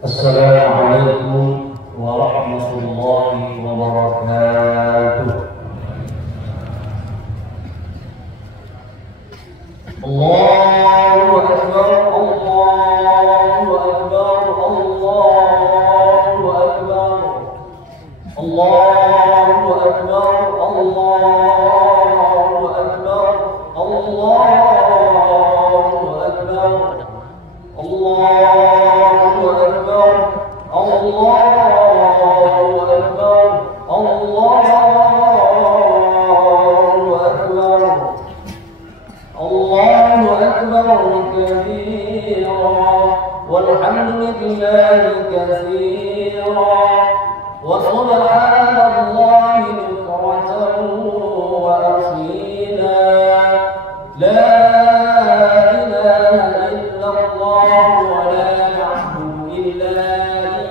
Assalamualaikum warahmatullahi wabarakatuh. Allahu Akbar, Allahu Akbar, Allahu Akbar, Allahu Akbar, Allahu Akbar, Allahu Akbar, Allahu Akbar, Allahu Akbar, Allahu Akbar, Allahu Akbar kabira walhamdulillahi katsira wa subhanallahi bukratan wa asila. La ilaha illallah wa la na'budu illa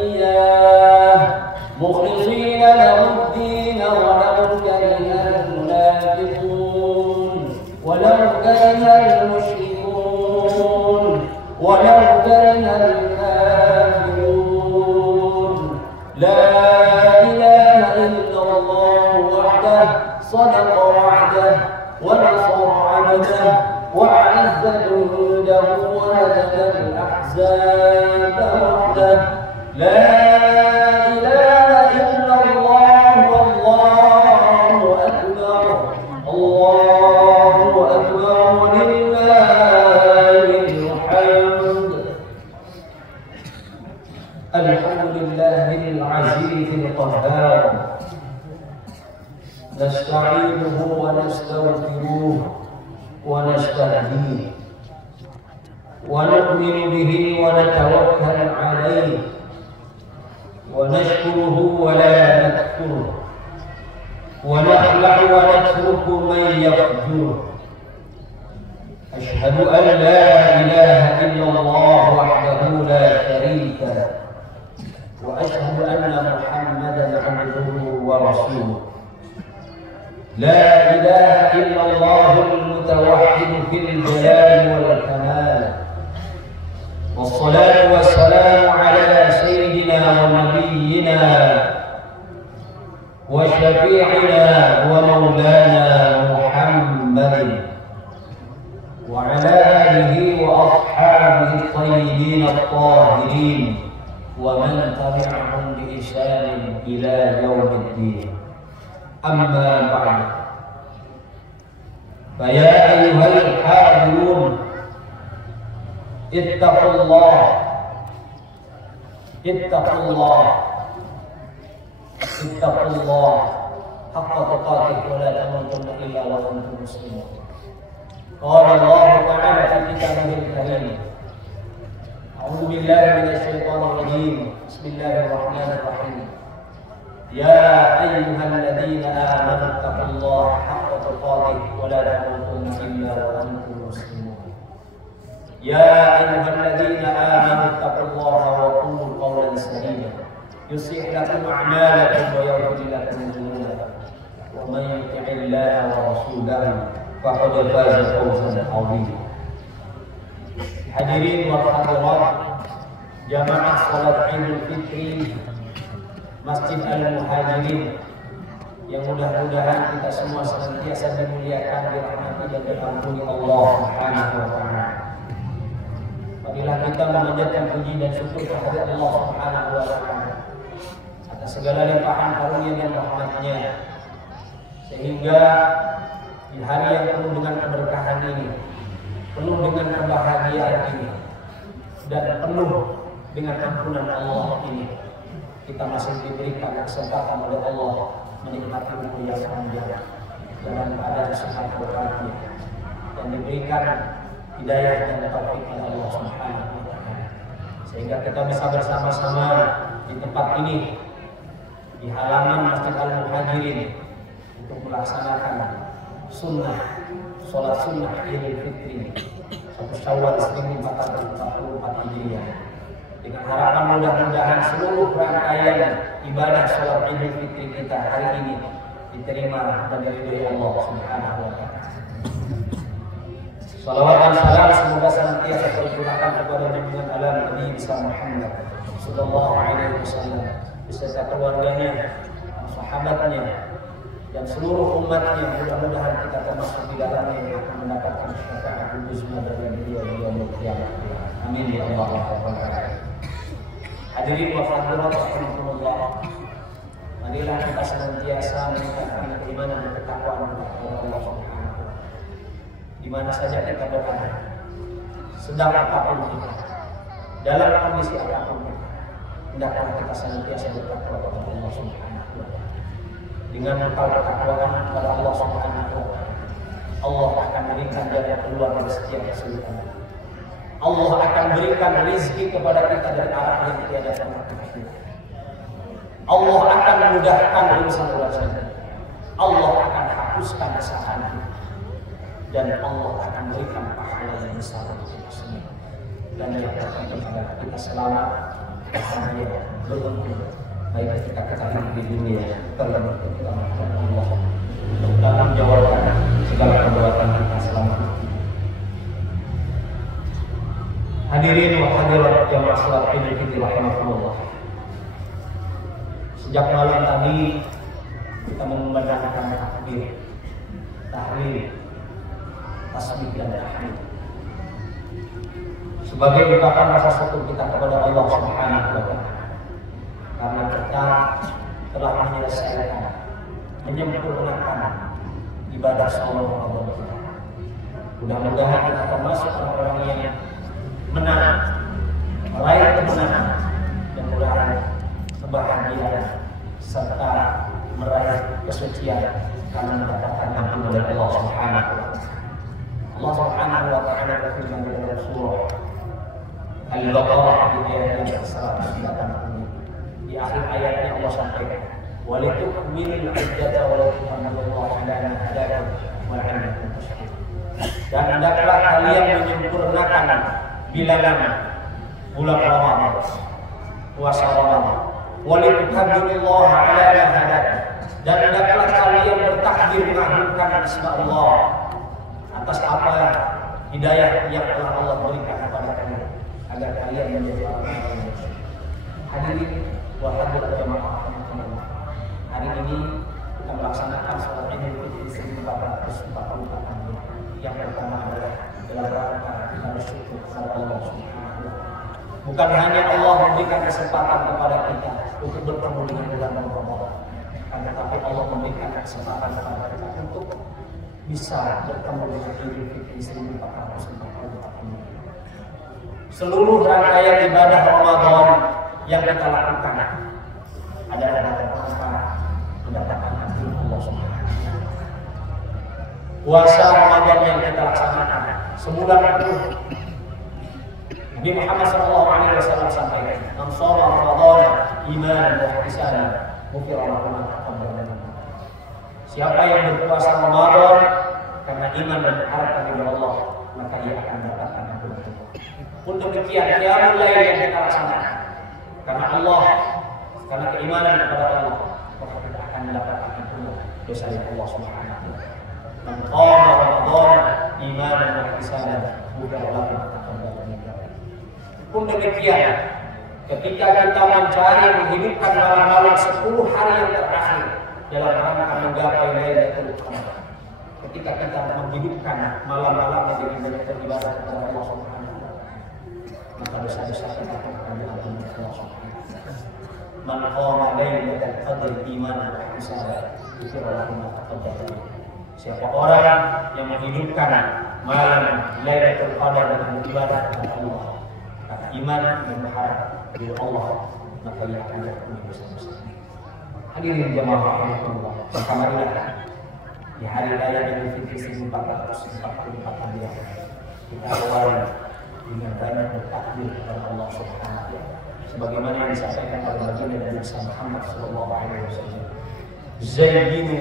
iyyah mukhlishina lahu ad-din walau kariha al-munafiqun walau kariha al-musyrikun walau kariha al-kafirun. La ilaha illallah wahdahu sadaqa wa'dahu wa nasara 'abdahu وأعز جنده وهزم الأحزاب وحده. لا إله إلا الله والله أكبر الله أكبر ولله الحمد. الحمد لله العزيز القهار نستعينه ونستغفره ونستهديه ونؤمن به ونتوكل عليه ونشكره ولا نكفره ونخلع ونترك من يفجره. أشهد أن لا إله إلا الله وحده لا شريك له وأشهد أن محمدا عبده ورسوله. لا إله إلا الله المتوحد في الجلال والكمال والصلاة والسلام على سيدنا ونبينا وشفيعنا ومولانا محمد وعلى آله وأصحابه الطيبين الطاهرين ومن تبعهم بإحسان إلى يوم الدين. أما بعد فيا أيها الحاضرون اتقوا الله اتقوا الله اتقوا الله حق تقاته ولا تموتن إلا وأنتم مسلمون. قال الله تعالى في كتابه الكريم أعوذ بالله من الشيطان الرجيم بسم الله الرحمن الرحيم. يا أيها الذين آمنوا اتقوا الله حق تقاته ولا تموتن إلا وأنتم مسلمون. يا أيها الذين آمنوا اتقوا الله وقولوا قولا سديدا يصلح لكم أعمالكم ويغفر لكم ذنوبكم ومن يطع الله ورسوله فقد فاز فوزا عظيما. Hadirin wa hadirat jamaah salat Idul Fitri Masjid Al-Muhajirin yang mudah-mudahan kita semua senantiasa dimuliakan, dirahmati dan diampuni Allah Subhanahu wa taala. Apabila kita memanjatkan puji dan syukur kepada Allah Subhanahu wa taala atas segala limpahan karunia dan rahmat-Nya, sehingga di hari yang penuh dengan keberkahan ini, penuh dengan kebahagiaan ini, dan penuh dengan ampunan Allah ini, kita masih diberikan kesempatan oleh Allah menikmati umur yang panjang dalam keadaan sehat walafiat dan diberikan hidayah dan taufik oleh Allah Subhanahu wa taala, sehingga kita bisa bersama-sama di tempat ini di halaman Masjid Al-Muhajirin untuk melaksanakan sholat sunnah Idul Fitri 1 Syawal 1444 Hijriah, dengan harapan mudah-mudahan seluruh rangkaian ibadah sholat Idul Fitri kita hari ini diterima dan diridhoi Allah Subhanahu wa taala. Salawat dan salam semoga senantiasa tercurahkan kepada junjungan alam Nabi besar Muhammad sallallahu alaihi wasallam beserta keluarganya, sahabatnya, dan seluruh umatnya. Mudah-mudahan kita termasuk di dalamnya yang akan mendapatkan syafaat uzma dari beliau di yaumul qiyamah. Amin ya Allah ya rabbal alamin. Hadirin wa hadirat rahimakumullah. Marilah kita senantiasa meningkatkan keimanan dan ketakwaan kepada Allah Subhanahu wa taala. Di mana saja kita berada, sedang apapun kita, dalam kondisi apapun kita, hendaklah kita senantiasa bertakwa kepada Allah Subhanahu wa taala. Dengan bekal ketakwaan kepada Allah Subhanahu wa taala, Allah akan berikan jalan keluar dari setiap kesulitan. Allah akan berikan rezeki kepada kita dari arah yang tiada pernah kita. Allah akan memudahkan urusan-urusan kita. Allah akan hapuskan kesalahan kita. Dan Allah akan berikan pahala yang besar untuk kita semua. Dan yang terpenting adalah kita selamat bahagia beruntung. Baik ketika kita hidup di dunia terlebih ketika menghadap Allah untuk dalam jawaban segala perbuatan kita selama hidup. Hadirin wa hadirat jamaah salat Idul Fitri rahimakumullah. Sejak malam tadi kita mengumandangkan takbir, tahlil, tasbih dan tahmid sebagai ungkapan rasa syukur kita kepada Allah Subhanahu wa taala karena kita telah menyelesaikan, menyempurnakan ibadah salat Ramadan kita. Mudah-mudahan kita termasuk orang-orang yang menang, meraih kemenangan dan meraih kebahagiaan serta meraih kesucian karena mendapatkan ampunan dari Allah Subhanahu wa taala. Allah Subhanahu wa taala berfirman dalam surah Al-Baqarah di ayat yang ke-180. Di akhir ayatnya Allah sampaikan, "Walitukmilul iddata wa litukmilullaha ala ma hadakum wa la'allakum tashkurun." Dan hendaklah kalian menyempurnakan bilangan bulan Ramadan, puasa Ramadan. Walitukabbirullaha ala ma hadakum. Dan hendaklah kalian bertakbir mengagungkan nama Allah atas apa hidayah yang telah Allah berikan kepada kalian agar kalian menjadi orang-orang yang bersih. Hadirin wa hadirat jamaah rahimakumullah. Hari ini kita melaksanakan salat Idul Fitri 1444 tahun. Yang pertama adalah dalam rangka kita bersyukur kepada Allah Subhanahu wa taala. Bukan hanya Allah memberikan kesempatan kepada kita untuk bertemu dengan bulan Ramadan, tetapi Allah memberikan kesempatan kepada kita untuk bisa bertemu dengan Idul Fitri 1444 tahun. Seluruh rangkaian ibadah Ramadan yang kita lakukan adalah dalam rangka mendapatkan hati Allah Subhanahu wa taala. Puasa Ramadan yang kita laksanakan sebulan penuh. Nabi Muhammad SAW sampaikan, "Man shoma Ramadan imanan wa ihtisaban, ghufira lahu ma taqaddama min dhanbihi." Siapa yang berpuasa Ramadan karena iman dan harap kepada Allah, maka ia akan mendapatkan ampunan Allah. Pun demikian qiyamul lail yang kita laksanakan karena Allah, karena keimanan kepada Allah, maka kita akan mendapatkan ampunan dosa dari Allah Subhanahu wa taala. Man qama Ramadan imanan wa ihtisaban, ghufira lahu ma taqaddama min dhanbihi. Pun demikian ketika kita mencari menghidupkan malam-malam 10 hari yang terakhir dalam rangka menggapai Lailatul Qadar. Ketika kita menghidupkan malam-malamnya dengan banyak beribadah kepada Allah Subhanahu wa taala, maka dosa-dosa kita akan diampuni Allah Subhanahu wa taala. Man qama Lailatul Qadar imanan wa ihtisaban, ghufira lahu ma taqaddama min dhanbihi. Siapa orang yang menghidupkan malam Lailatul Qadar dengan beribadah kepada Allah, karena iman dan berharap dari Allah, maka ia akan diampuni dosa-dosa. Hadirin jamaah rahimakumullah, marilah di hari raya Idul Fitri 1444 Hijriah kita awali dengan banyak bertakbir kepada Allah Subhanahu wa taala. Sebagaimana yang disampaikan oleh baginda Nabi Muhammad sallallahu alaihi wasallam, "Zayyinu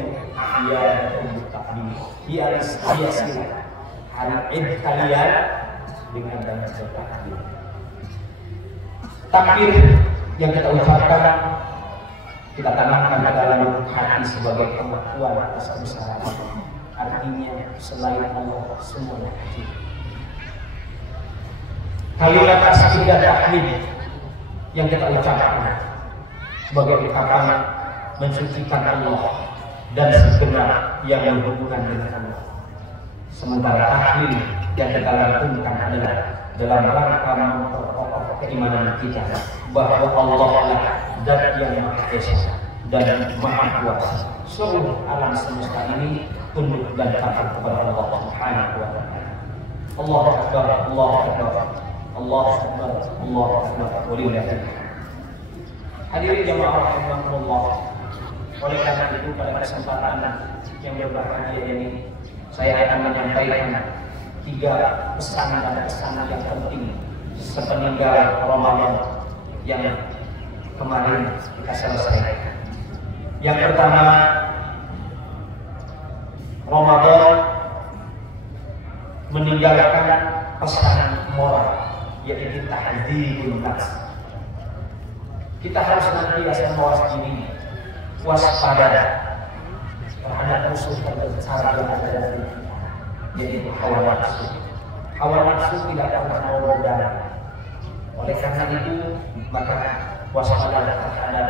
iyadakum bitakbir." Hiasi hari Id kalian dengan banyak bertakbir. Takbir yang kita ucapkan, kita tanamkan ke dalam hati sebagai pengakuan atas kebesaran. Artinya selain Allah semuanya kecil. kalimat tasbih dan tahmid yang kita ucapkan sebagai ungkapan mensucikan Allah dan segenap yang berhubungan dengan Allah. Sementara tahlil yang kita lantunkan adalah dalam rangka memperkokoh keimanan kita bahwa Allah lah Zat yang Maha Esa dan Maha Kuasa. Seluruh alam semesta ini tunduk dan taat kepada Allah Subhanahu wa taala. Allahu Akbar, Allahu Akbar, Allahu Akbar, Allahu Akbar, walillahil hamd. Hadirin jamaah rahimakumullah. Oleh karena itu pada kesempatan yang berbahagia ini saya akan menyampaikan 3 pesan dan pesan yang penting sepeninggal Ramadan yang kemarin kita selesai. Yang pertama, Ramadan meninggalkan pesan moral, yaitu tahdzirun nafs. Kita harus senantiasa mawas diri, waspada terhadap musuh terbesar yang ada dalam diri kita, yaitu hawa nafsu. Hawa nafsu tidak pernah mau berdamai. Oleh karena itu, maka waspada terhadap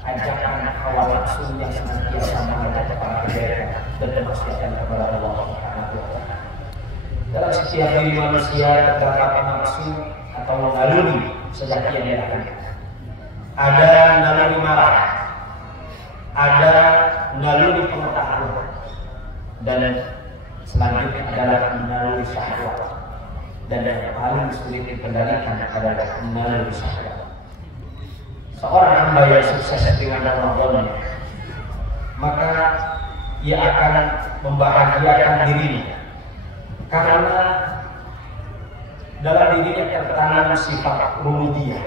ajakan hawa nafsu yang senantiasa mengajak kepada kebaikan dan kemaksiatan kepada Allah Subhanahu wa taala. Dalam setiap diri manusia terdapat nafsu atau naluri sejati yang dilakukan. Ada naluri marah, ada naluri pengetahuan, dan selanjutnya adalah naluri syahwat. Dan yang paling sulit dikendalikan adalah naluri syahwat. Seorang hamba yang sukses dengan Ramadan, maka ia akan membahagiakan dirinya karena dalam dirinya tertanam sifat rububiyah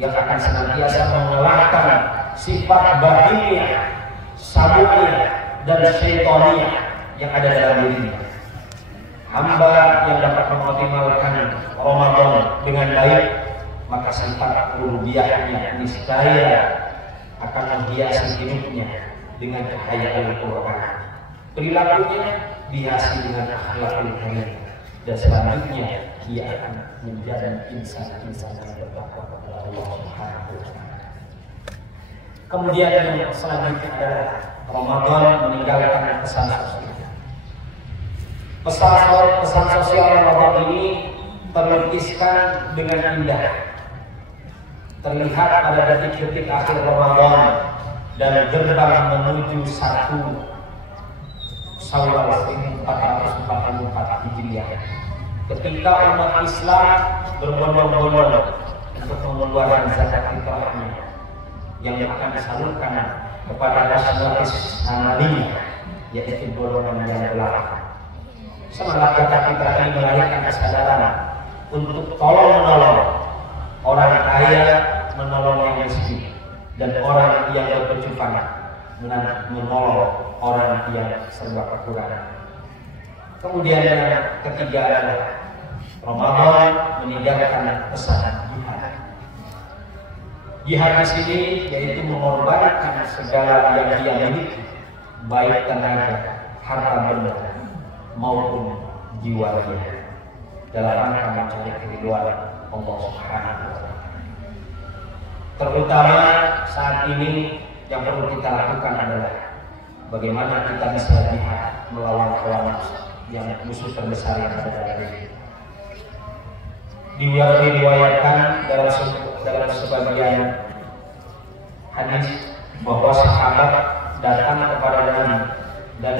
yang akan senantiasa mengalahkan sifat batiniyah, sabuniyah, dan syaitaniyah yang ada dalam dirinya. Hamba yang dapat mengoptimalkan Ramadan dengan baik, maka sifat rububiyahnya niscaya akan menghiasi hidupnya dengan cahaya Al-Quran. Perilakunya dihiasi dengan akhlakul karim, dan selanjutnya ia akan menjadi insan-insan yang bertakwa kepada Allah Subhanahu wa taala. Kemudian yang selanjutnya adalah Ramadan meninggalkan pesan sosial. Pesan sosial Ramadan ini terlukiskan dengan indah, terlihat pada detik-detik akhir Ramadan dan gerbang menuju 1 Syawal 1444 Hijriah, ketika umat Islam berbondong-bondong untuk mengeluarkan zakat fitrahnya yang akan disalurkan kepada nasionalis Amaliyah, yaitu golongan yang belakang. Semangat zakat fitrah ini melahirkan kesadaran untuk tolong-menolong orang kaya, menolong yang miskin, dan orang yang berkecukupan menolong orang yang serba kekurangan. Kemudian yang ketiga adalah Ramadan meninggalkan pesan jihad. Jihad di sini yaitu mengorbankan segala yang dia miliki, baik tenaga, harta benda, maupun jiwa dia, dalam rangka mencari keridhaan Allah Subhanahu wa taala. Terutama saat ini yang perlu kita lakukan adalah bagaimana kita bisa jihad melawan hawa nafsu yang musuh terbesar yang ada dalam diri. Diriwayatkan dalam sebagian hadis bahwa sahabat datang kepada Nabi dan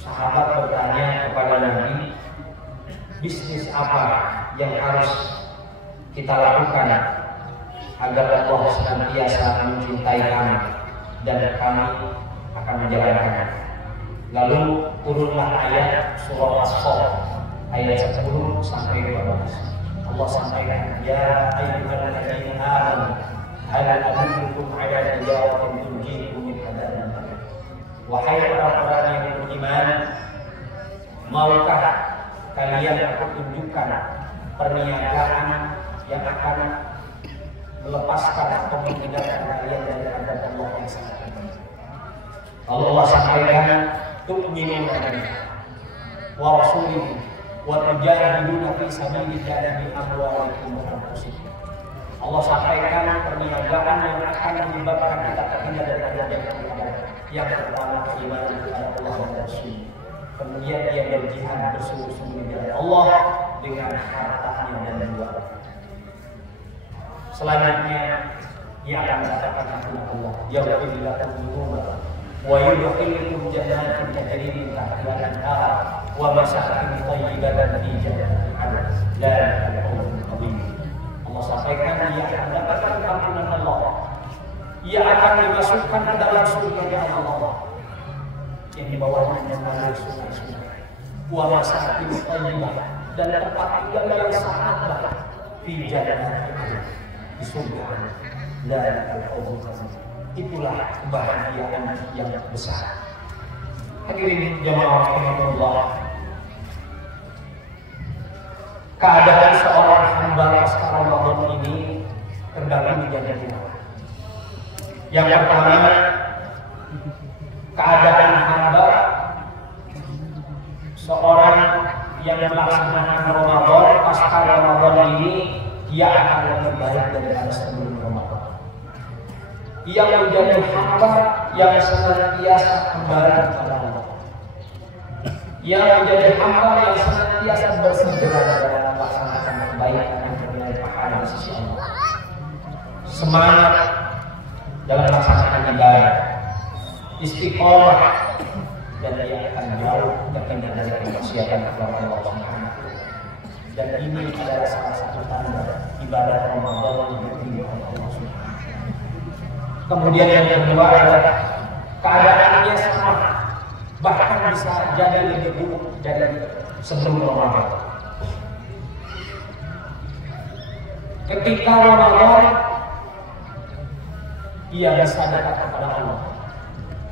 sahabat bertanya kepada Nabi, bisnis apa yang harus kita lakukan agar Allah senantiasa mencintai kami dan kami akan menjalankannya. Lalu turunlah ayat surah As-Saff ayat 10 sampai 12. Allah sampaikan, ya ayyuhalladzina amanu hal adullukum ala tijaratin tunjikum min adzabin alim. Wahai orang-orang yang beriman, maukah kalian aku tunjukkan perniagaan yang akan melepaskan atau menghindarkan kalian dari azab Allah yang sangat pedih. Allah sampaikan, tu'minuna billahi wa rasulihi wa tujahiduna fi sabilillahi bi amwalikum wa anfusikum. Allah sampaikan perniagaan yang akan menyebabkan kita terhindar dari adab yang pertama keimanan kepada Allah dan Rasul. Kemudian dia berjihad bersungguh-sungguh di jalan Allah dengan hartanya dan jiwa. Selanjutnya ia akan mendapatkan ampun Allah. Yaghfir lakum dzunubakum wa yudkhilukum jannatin tajri min tahtiha al-anhar wa masakin thayyibatan fi jannatin 'adn. Dzalika al-fawzul 'adzim. Allah sampaikan ia akan mendapatkan ampunan Allah. Ia akan dimasukkan ke dalam surga Allah yang di bawahnya mengalir sungai-sungai. Wa masakin thayyibah, dan tempat tinggal yang sangat baik di jannatin 'adn, di surga. Itulah kebahagiaan yang besar. Hadirin jamaah rahimakumullah, keadaan seorang hamba pasca Ramadan ini terbagi menjadi dua. Yang pertama, keadaan hamba seorang yang melaksanakan Ramadan pasca Ramadan ini, ia akan lebih baik daripada sebelum Ramadan. Ia menjadi hamba yang senantiasa kembali kepada Allah. Ia menjadi hamba yang senantiasa bersegera dalam melaksanakan kebaikan dan bernilai pahala di sisi Allah. Semangat dalam melaksanakan ibadah, istiqomah, dan dia akan jauh terhindar dari kemaksiatan kepada Allah Subhanahu. Dan ini adalah salah satu tanda ibadah Ramadan yang diterima oleh Allah Subhanahu. Kemudian yang kedua adalah keadaannya sama, bahkan bisa jadi lebih buruk dari sebelum Ramadan. Ketika Ramadan, ia bisa dekat kepada Allah,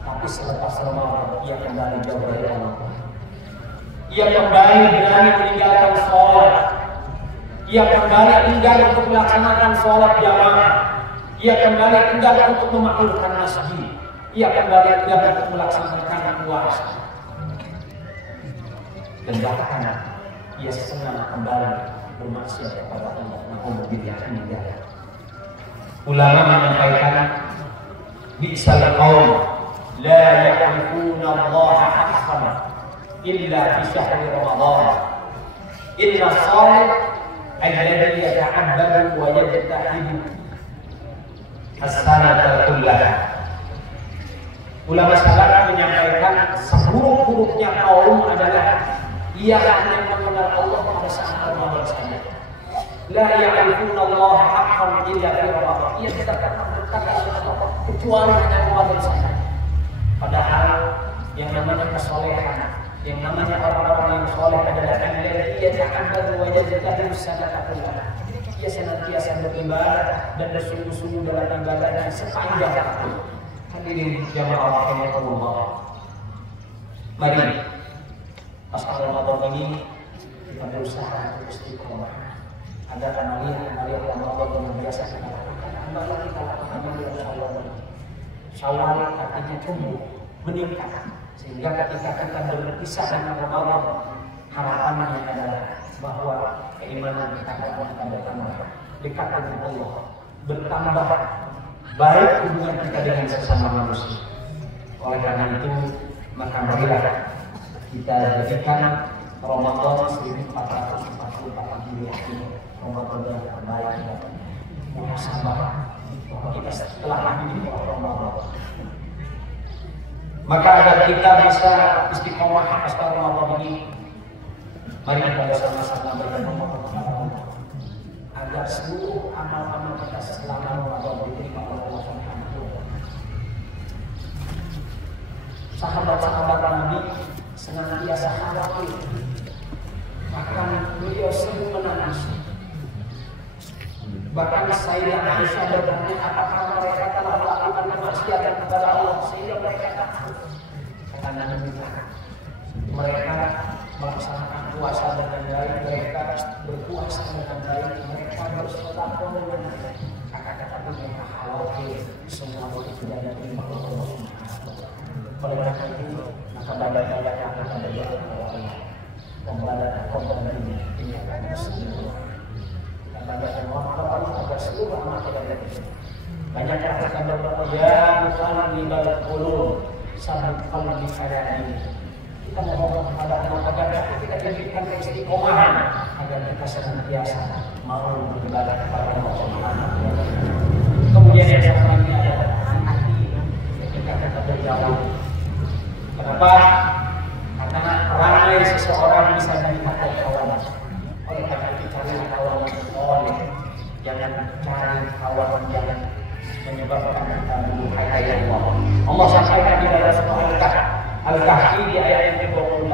tapi selepas Ramadan ia kembali jauh dari Allah. Ia kembali berani meninggalkan sholat. Ia kembali enggan untuk melaksanakan sholat jamaah. Ia kembali enggan untuk memakmurkan masjid. Ia kembali enggan untuk melaksanakan puasa. Dan bahkan ia senang kembali bermaksiat kepada Allah. Ulama menyampaikan, bi'sal qaum la ya'rifuna Allah haqqan illa fi syahri Ramadan. Inna salih alladhi yata'abbadu wa yajtahidu as-sanata kullaha. Ulama salaf menyampaikan seburuk-buruknya kaum adalah ia hanya mengenal Allah pada saat Ramadan saja. La ya'rifuna Allah haqqan illa fi Ramadan. Ia tidak akan mendekat kepada Allah kecuali hanya Ramadan saja. Padahal yang namanya kesolehan, yang namanya orang-orang yang soleh adalah alladzi yata'abbadu wa yajtahidu as-sanata kullaha. Ia senantiasa beribadah dan bersungguh-sungguh dalam ibadahnya sepanjang tahun. Hadirin jamaah rahimakumullah, mari pasca Ramadan ini kita berusaha untuk istiqomah agar amalia Ramadan yang biasa kita lakukan kembali kita lakukan di Syawal. Syawal artinya tumbuh, meningkat, sehingga ketika kita berpisah dengan Ramadan, harapannya adalah bahwa keimanan kita akan bertambah, dekat dengan Allah, bertambah baik hubungan kita dengan sesama manusia. Oleh karena itu, maka marilah kita jadikan Ramadan 1444 Hijriah ini Ramadan yang terbaik. Muhasabah bahwa kita setelah ini Ramadan. Maka agar kita bisa istiqomah pasca Ramadan ini, mari kita bersama-sama berdoa agar seluruh amal-amal kita selama Ramadan diterima oleh Allah Subhanahu. Sahabat-sahabat Nabi senantiasa khawatir, bahkan beliau sering menangis. Bahkan Sayyidah Aisyah bertanya, apakah mereka telah melakukan kemaksiatan kepada Allah sehingga mereka takut? Kata Nabi, mereka melaksanakan puasa dengan baik, mereka berpuasa dengan baik, mereka bersedekah dengan baik. Kata-kata mereka khawatir semua itu tidak diterima oleh Allah Subhanahu. Oleh karena itu, maka banyak-banyak kita berdoa kepada Allah. Banyak kata berdoa ya muqallibal qulub sabit qalbi ala dini. Kita memohon kepada Allah agar kita diberikan keistiqomahan agar kita senantiasa mau beribadah kepada Allah Subhanahu wa taala. Kemudian yang selanjutnya adalah hati ketika kita berjauh. Kenapa? Karena ramai seseorang bisa dilihat dari kawan. Oleh karena itu cari kawan yang soleh, jangan cari kawan yang menyebabkan kita melukai Allah. Allah sampaikan di dalam surah Al-Kahfi di ayat yang ke-28.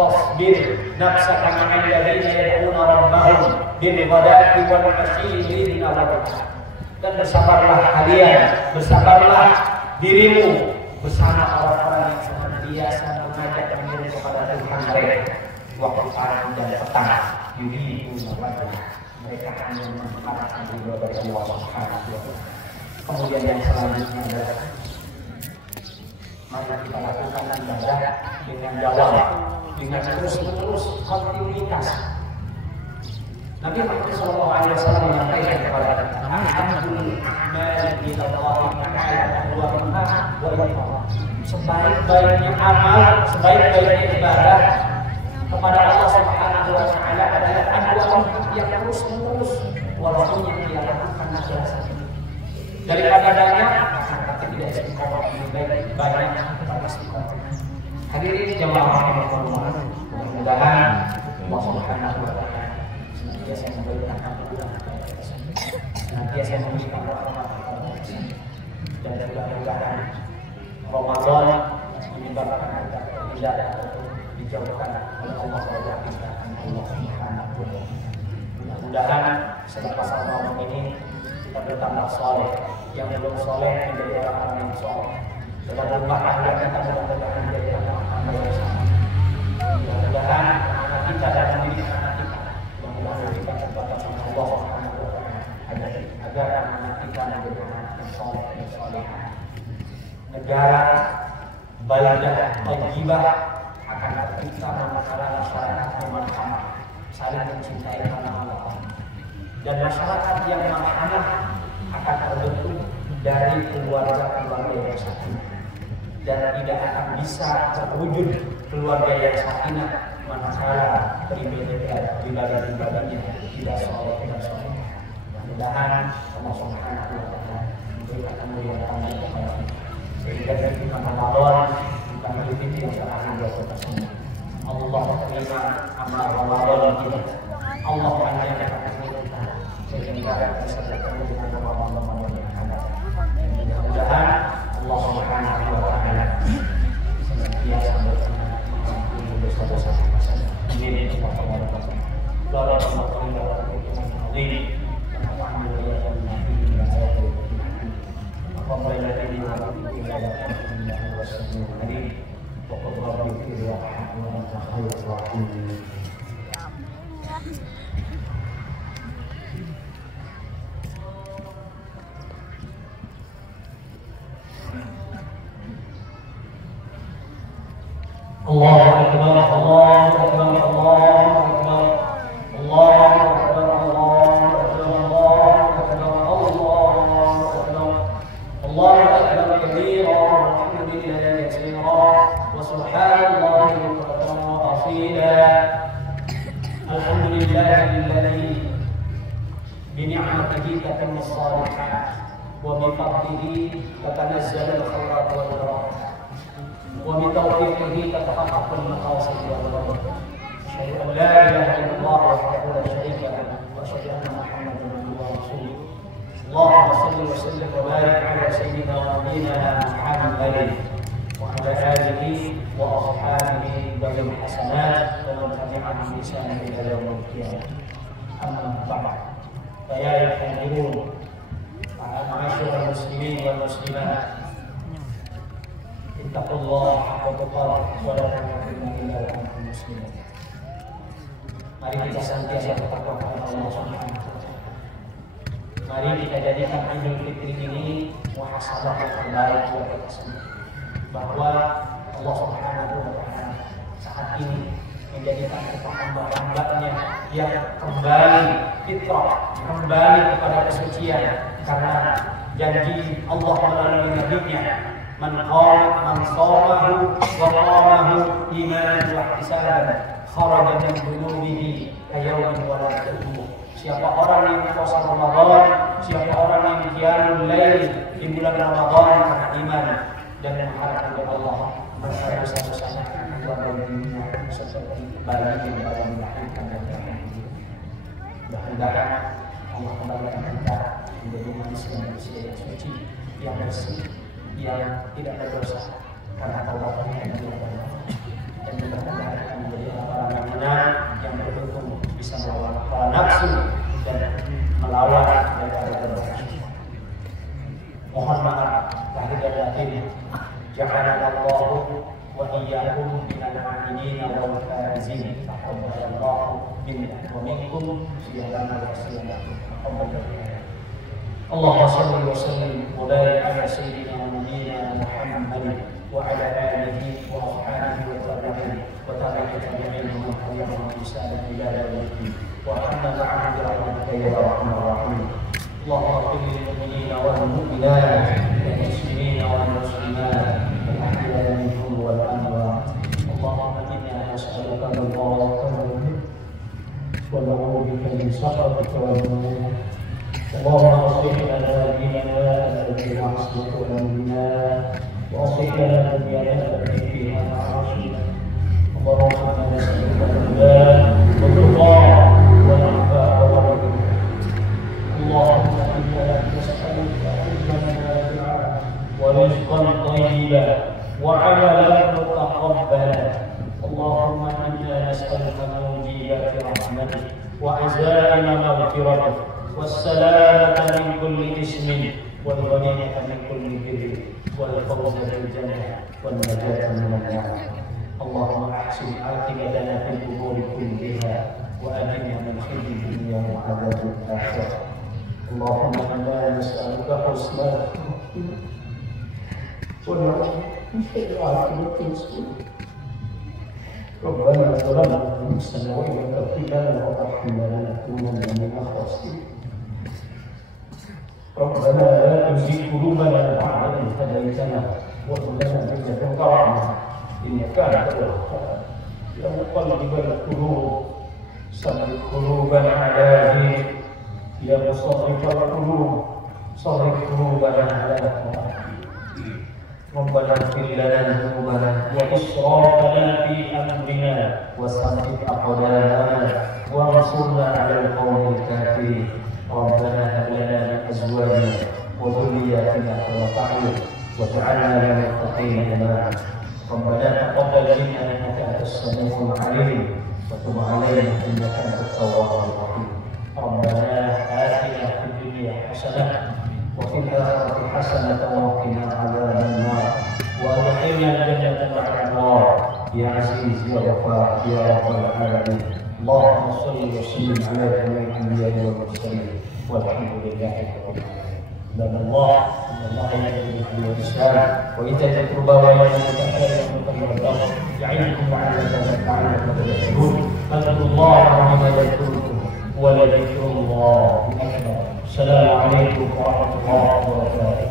Wasbir nafsaka ma'al ladzina yad'una rabbahum bil ghadati wal 'ashyi yuriduna wajhah. Dan bersabarlah kalian, bersabarlah dirimu bersama orang-orang yang senantiasa mengajak menyeru kepada Tuhan mereka waktu pagi dan petang. Yuriduna wajhah. Mereka hanya mengharapkan ridho dari Allah Subhanahu wa taala. Kemudian yang selanjutnya adalah mari kita lakukan ibadah dengan jawab, dengan terus-menerus kontinuitas. Nabi Muhammad SAW menyampaikan kepada kita, sebaik-baiknya amal, sebaik-baiknya ibadah kepada Allah Subhanahu wa taala adalah amal yang terus-menerus walaupun yang dia lakukan adalah sedikit. Daripada banyak, tapi tidak istiqomah, lebih baik banyak kepada istiqomah. Hadirin jemaah rahimahullah, mudah-mudahan Allah Subhanahu wa taala senantiasa memberikan ampunan kepada kita, senantiasa memberikan rahmat kepada kita, dan mudah-mudahan Ramadan menyebabkan kita tidak dijauhkan oleh Allah Subhanahu wa taala. Mudah-mudahan selepas Ramadan ini kita bertambah soleh, yang belum soleh menjadi orang yang soleh, dan rumah tangga kita mudah-mudahan menjadi orang yang soleh. Mudah-mudahan anak kita dan mendidik anak kita mudah-mudahan kita kepada Allah Subhanahu wa taala agar anak kita menjadi anak yang soleh dan soleh. Negara baladah thayyibah akan tercipta manakala masyarakat bermanfaat, saling mencintai karena Allah. Dan masyarakat yang marhamah akan terbentuk dari keluarga-keluarga yang sakinah, dan tidak akan bisa terwujud keluarga yang sakinah manakala pribadi-pribadinya tidak soleh dan soleh. Mudah-mudahan Allah Subhanahu wa taala memberikan kemuliaan kepada kita sehingga dari Ramadan bukan rezeki yang terakhir buat kita semua. Allah terima amal Ramadan kita. Allah panjangkan umur kita sehingga bisa bertemu dengan Ramadan yang akan datang. Mudah-mudahan Allah Subhanahu wa taala senantiasa mengampuni dosa-dosa kita. Ini kita berdoa. Doa ini alhamdulillah dan nabi yang saya beri. Rabbana inna lillahi wa inna ilaihi raji'un. Wa qul rabbi ighfir warhamni wa anta khairur rahimin. Allahu akbar, Allahu akbar, Allahu akbar, Allahu akbar, Allahu akbar, Allahu akbar kabira, walhamdulillahi katsira, wa subhanallahi bukratan wa asila. Alhamdulillahilladzi bi ni'matihi tatimmu shalihat wa bi fadlihi tatanazzalu al-khairat wal barakat. وبتوفيقه تتحقق المقاصد والغايات. أشهد أن لا إله إلا الله وحده لا شريك له وأشهد أن محمدا عبده ورسوله. اللهم صل وسلم وبارك على سيدنا ونبينا محمد وعلى آله وأصحابه ذوي الحسنات ومن تبعهم بإحسان إلى يوم القيامة. أما بعد فيا الحاضرون معاشر المسلمين والمسلمات ittaqullah haqqa tuqatih wa la tamutunna illa wa antum muslimun. Mari kita senantiasa bertakwa kepada Allah Subhanahu wa taala. Mari kita jadikan Idul Fitri ini muhasabah yang terbaik buat kita semua, bahwa Allah Subhanahu wa taala saat ini menjadikan kita hamba-hambanya yang kembali fitrah, kembali kepada kesucian, karena janji Allah melalui nabinya, man shamahu wa qamahu imanan wa ihtisaban kharaja min dhunubihi kayawmin waladatuhu. Siapa orang yang puasa Ramadan, siapa orang yang qiyamul lail di bulan Ramadan karena iman dan mengharapkan kepada Allah, maka dosa-dosanya akan baginya seperti bayi yang baru melahirkan dan terhenti. Mudah-mudahan Allah kembalikan kita menjadi manusia yang suci, yang bersih, yang tidak berdosa karena taubatnya yang tidak berdosa. Dan mudah-mudahan menjadi orang yang benar, yang beruntung bisa melawan hawa nafsu dan melawan daripada berdosa. Mohon maaf lahir dan batin. Ja'alallahu wa iyyakum minal mu'minin wal faizin. Taqabbalallahu minna wa minkum siyamana wa siyamakum. Allahumma shalli wa sallim wa barik ala sayyidina wa nabiyyina Muhammadin wa ala alihi wa ashabihi wa tabi'in wa tabi'in wa man tabi'ahum bi ihsan ila yaumil wa hamna ma'ahum bi rahmatika ya arhamar rahimin. Allahumma qul lil mu'minina wal mu'minat wal muslimina wal muslimat wal ahya'i minhum wal amwat. Allahumma inna nas'aluka al-baraka wa na'udzu bika min sakhatika wal nar. اللهم اصلح لنا ديننا الذي هو عصمة امرنا واصلح لنا دنيانا التي فيها معاشنا. اللهم انا نسالك الهدى والتقى والعفاف والغنى. اللهم انا نسالك علما نافعا ورزقا طيبا وعملا متقبلا. اللهم انا نسالك موجبات رحمتك وعزائم مغفرتك والسلامة من كل إثم والغنيمة من كل بر والفوز بالجنة والنجاة من النار. اللهم أحسن عاقبتنا في الأمور كلها وأجرنا من خزي الدنيا وعذاب الآخرة. اللهم إنا نسألك حسن ونعوذ بك من عاقبة السوء. ربنا ظلمنا أنفسنا وإن لم تغفر لنا وترحمنا لنكونن من الخاسرين. ربنا لا تزغ قلوبنا بعد إذ هديتنا وهب لنا من لدنك رحمة إنك أنت الوهاب. يا مقلب القلوب ثبت قلوبنا على دينك. يا مصرف القلوب صرف قلوبنا على طاعتك. ربنا اغفر لنا ذنوبنا وإسرافنا في أمرنا وثبت أقدامنا وانصرنا على القوم الكافرين. ربنا هب لنا من أزواجنا وذرياتنا قرة أعين واجعلنا للمتقين إماما. ربنا تقبل منا إنك أنت السميع العليم وتب علينا إنك أنت التواب الرحيم. ربنا آتنا في الدنيا حسنة وفي الآخرة حسنة وقنا عذاب النار وأدخلنا الجنة مع الأبرار يا عزيز يا غفار يا رب العالمين. اللهم صل وسلم على جميع الأنبياء والمرسلين والحمد لله رب العالمين. عباد الله إن الله يأمر بالعدل والإحسان وإيتاء ذي القربى وينهى عن الفحشاء والمنكر والبغي يعظكم لعلكم تذكرون. فاذكروا الله العظيم يذكركم ولذكر الله أكبر. السلام عليكم ورحمة الله وبركاته.